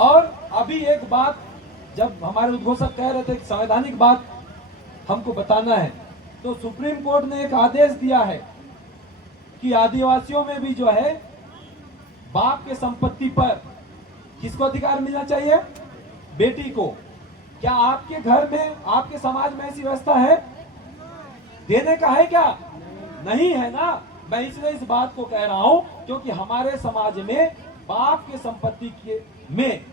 और अभी एक बात, जब हमारे उद्घोषक कह रहे थे कि संवैधानिक बात हमको बताना है, तो सुप्रीम कोर्ट ने एक आदेश दिया है कि आदिवासियों में भी जो है बाप के संपत्ति पर किसको अधिकार मिलना चाहिए? बेटी को। क्या आपके घर में, आपके समाज में ऐसी व्यवस्था है? देने का है क्या? नहीं है ना। मैं इसलिए इस बात को कह रहा हूं क्योंकि हमारे समाज में बाप के संपत्ति के में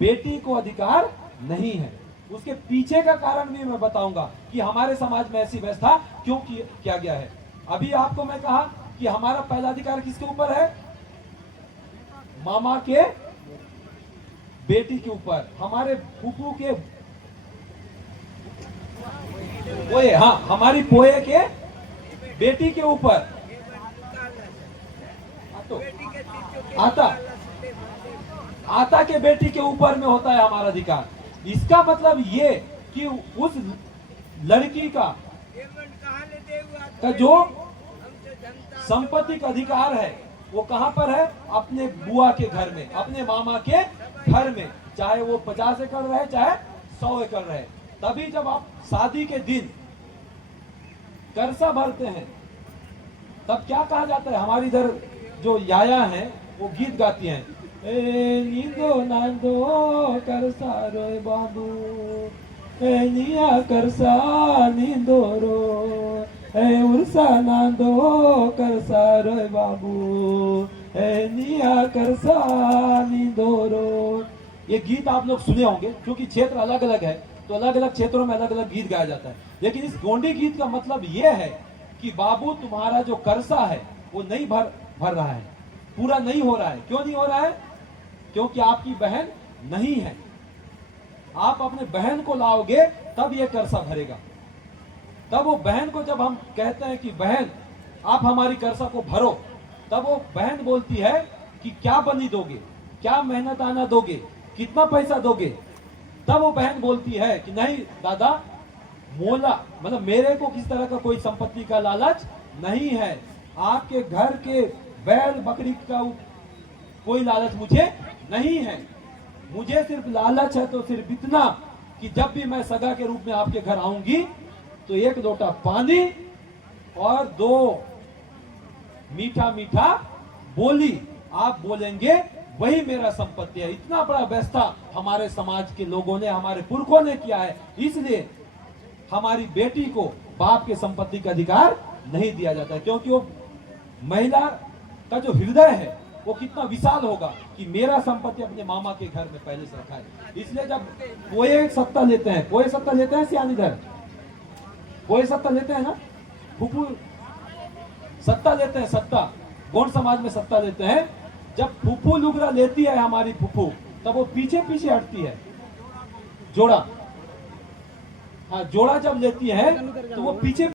बेटी को अधिकार नहीं है। उसके पीछे का कारण भी मैं बताऊंगा कि हमारे समाज में ऐसी व्यवस्था क्यों किया गया है। अभी आपको मैं कहा कि हमारा पहला अधिकार किसके ऊपर है? मामा के बेटी के ऊपर, हमारे फूफू के पोए, हाँ हमारी पोए के बेटी के ऊपर, आता के बेटी के ऊपर में होता है हमारा अधिकार। इसका मतलब ये कि उस लड़की का जो संपत्ति का अधिकार है वो कहां पर है? अपने बुआ के घर में, अपने मामा के घर में, चाहे वो 50 एकड़ रहे चाहे 100 एकड़ रहे। तभी जब आप शादी के दिन करसा भरते हैं तब क्या कहा जाता है? हमारी इधर जो याया हैं वो गीत गाती हैं, ए नींदो नांदो करसा रोए बाबू, ए निया करसा नींदो रो, ए उर्सा नांदो करसा रोए बाबू, ए निया करसा नींदो रो। ये गीत आप लोग सुने होंगे, क्योंकि क्षेत्र अलग अलग है तो अलग अलग क्षेत्रों में अलग अलग गीत गाया जाता है। लेकिन इस गोंडी गीत का मतलब ये है कि बाबू तुम्हारा जो करसा है वो नहीं भर रहा है, पूरा नहीं हो रहा है। क्यों नहीं हो रहा है? क्योंकि आपकी बहन नहीं है। आप अपने बहन को लाओगे तब ये करसा भरेगा। तब वो बहन को जब हम कहते हैं कि बहन आप हमारी करसा को भरो, तब वो बहन बोलती है कि क्या बनी दोगे, क्या मेहनत आना दोगे, कितना पैसा दोगे? तब वो बहन बोलती है कि नहीं दादा, मोला मतलब मेरे को किस तरह का कोई संपत्ति का लालच नहीं है, आपके घर के बैल बकरी का कोई लालच मुझे नहीं है। मुझे सिर्फ लालच है तो सिर्फ इतना कि जब भी मैं सगा के रूप में आपके घर आऊंगी तो 1 लोटा पानी और 2 मीठा मीठा बोली आप बोलेंगे, वही मेरा संपत्ति है। इतना बड़ा व्यवस्था हमारे समाज के लोगों ने, हमारे पुरखों ने किया है। इसलिए हमारी बेटी को बाप के संपत्ति का अधिकार नहीं दिया जाता है, क्योंकि वो महिला का जो हृदय है वो कितना विशाल होगा कि मेरा संपत्ति अपने मामा के घर में पहले से रखा है। इसलिए जब पोए सत्ता लेते हैं, पोए सत्ता लेते हैं सियान, इधर पोए सत्ता लेते हैं ना, फूफू सत्ता लेते हैं, सत्ता गौंड समाज में सत्ता लेते हैं। जब फूफू लुगरा लेती है हमारी फूफू, तब वो पीछे पीछे हटती है। जोड़ा, हाँ जोड़ा जब लेती है तो वो पीछे